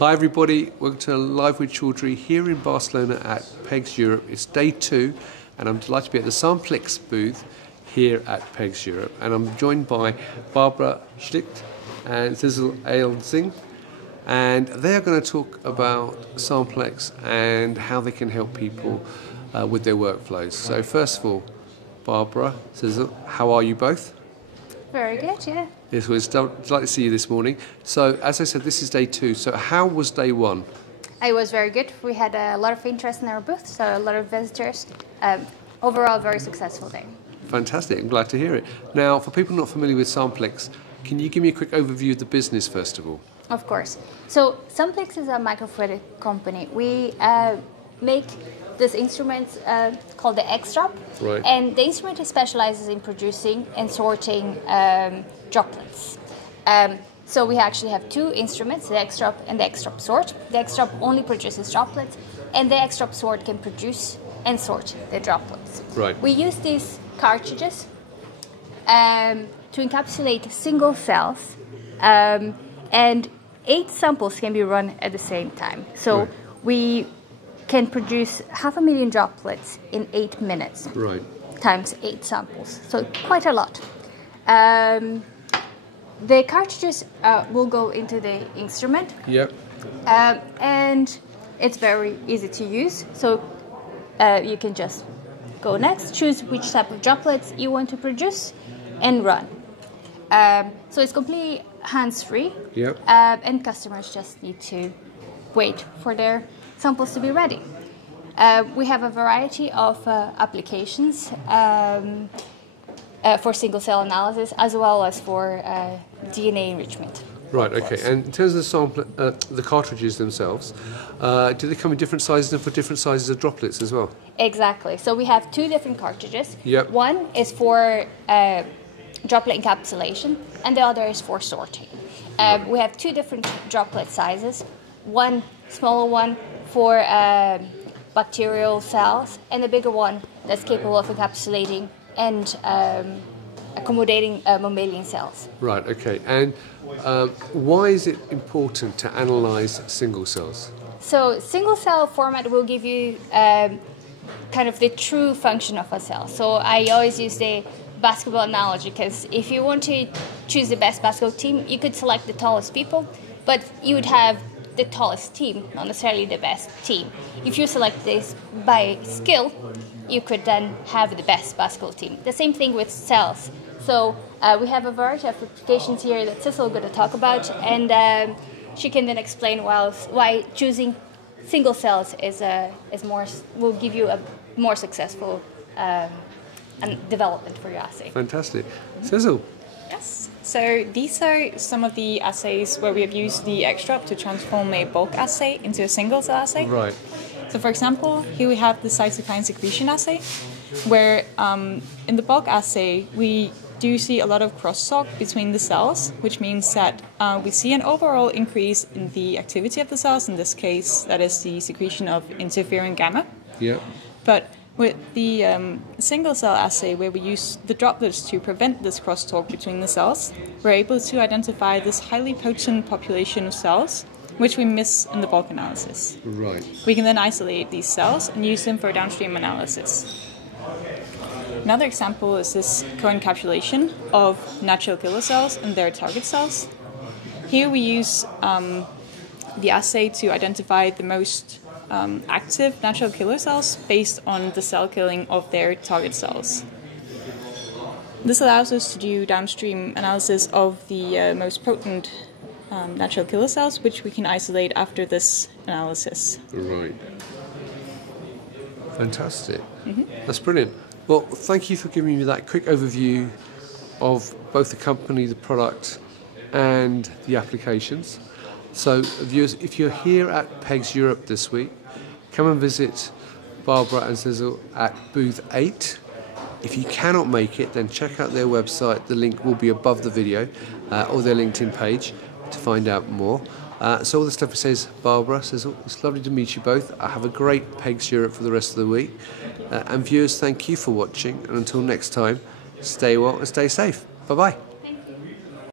Hi everybody, welcome to Live with Chaudhry here in Barcelona at PEGS Europe. It's day 2 and I'm delighted to be at the Samplix booth here at PEGS Europe, and I'm joined by Barbara, Schlicht and Sidsel, Alsing, and they are going to talk about Samplix and how they can help people with their workflows. So first of all, Barbara, Sidsel, how are you both? Very good, yeah. Yes, well, it's delighted to see you this morning. So, as I said, this is day 2. So, how was day 1? It was very good. We had a lot of interest in our booth, so a lot of visitors. Overall, very successful day. Fantastic. I'm glad to hear it. Now, for people not familiar with Samplix, can you give me a quick overview of the business, first of all? Of course. So, Samplix is a microfluidic company. We make this instrument called the Xdrop, right. And the instrument specializes in producing and sorting droplets. So we actually have 2 instruments, the Xdrop and the Xdrop sort. The Xdrop only produces droplets, and the Xdrop sort can produce and sort the droplets. Right. We use these cartridges to encapsulate single cells, and 8 samples can be run at the same time. So right. We can produce 500,000 droplets in 8 minutes, right. Times 8 samples, so quite a lot. The cartridges will go into the instrument, yep. And it's very easy to use, so you can just go next, choose which type of droplets you want to produce, and run. So it's completely hands-free, yep. And customers just need to wait for their samples to be ready. We have a variety of applications for single cell analysis as well as for DNA enrichment. Right, okay. And in terms of the sample, the cartridges themselves, do they come in different sizes and for different sizes of droplets as well? Exactly. So we have 2 different cartridges. Yep. One is for droplet encapsulation, and the other is for sorting. We have 2 different droplet sizes. One smaller one for bacterial cells, and a bigger one that's capable of encapsulating and accommodating mammalian cells. Right, okay. And why is it important to analyze single cells? So single cell format will give you kind of the true function of a cell. So I always use the basketball analogy, because if you want to choose the best basketball team, you could select the tallest people, but you would have the tallest team, not necessarily the best team. If you select this by skill, you could then have the best basketball team. The same thing with cells. So we have a variety of applications here that Sidsel is going to talk about, and she can then explain why choosing single cells will give you a more successful development for your assay. Fantastic. Sidsel. Yes. So these are some of the assays where we have used the Xdrop to transform a bulk assay into a single cell assay. Right. So for example, here we have the cytokine secretion assay, where in the bulk assay we do see a lot of crosstalk between the cells, which means that we see an overall increase in the activity of the cells. In this case, that is the secretion of interferon gamma. Yeah. But with the single cell assay, where we use the droplets to prevent this crosstalk between the cells, we're able to identify this highly potent population of cells, which we miss in the bulk analysis. Right. We can then isolate these cells and use them for downstream analysis. Another example is this co-encapsulation of natural killer cells and their target cells. Here we use the assay to identify the most active natural killer cells based on the cell killing of their target cells. This allows us to do downstream analysis of the most potent natural killer cells, which we can isolate after this analysis. Right. Fantastic. Mm-hmm. That's brilliant. Well, thank you for giving me that quick overview of both the company, the product, and the applications. So, viewers, if you're here at PEGS Europe this week, come and visit Barbara and Sidsel at booth 8. If you cannot make it, then check out their website. The link will be above the video, or their LinkedIn page to find out more. So all the stuff it says, Barbara, Sidsel, it's lovely to meet you both. I have a great PEGS Europe for the rest of the week. And viewers, thank you for watching. And until next time, stay well and stay safe. Bye-bye.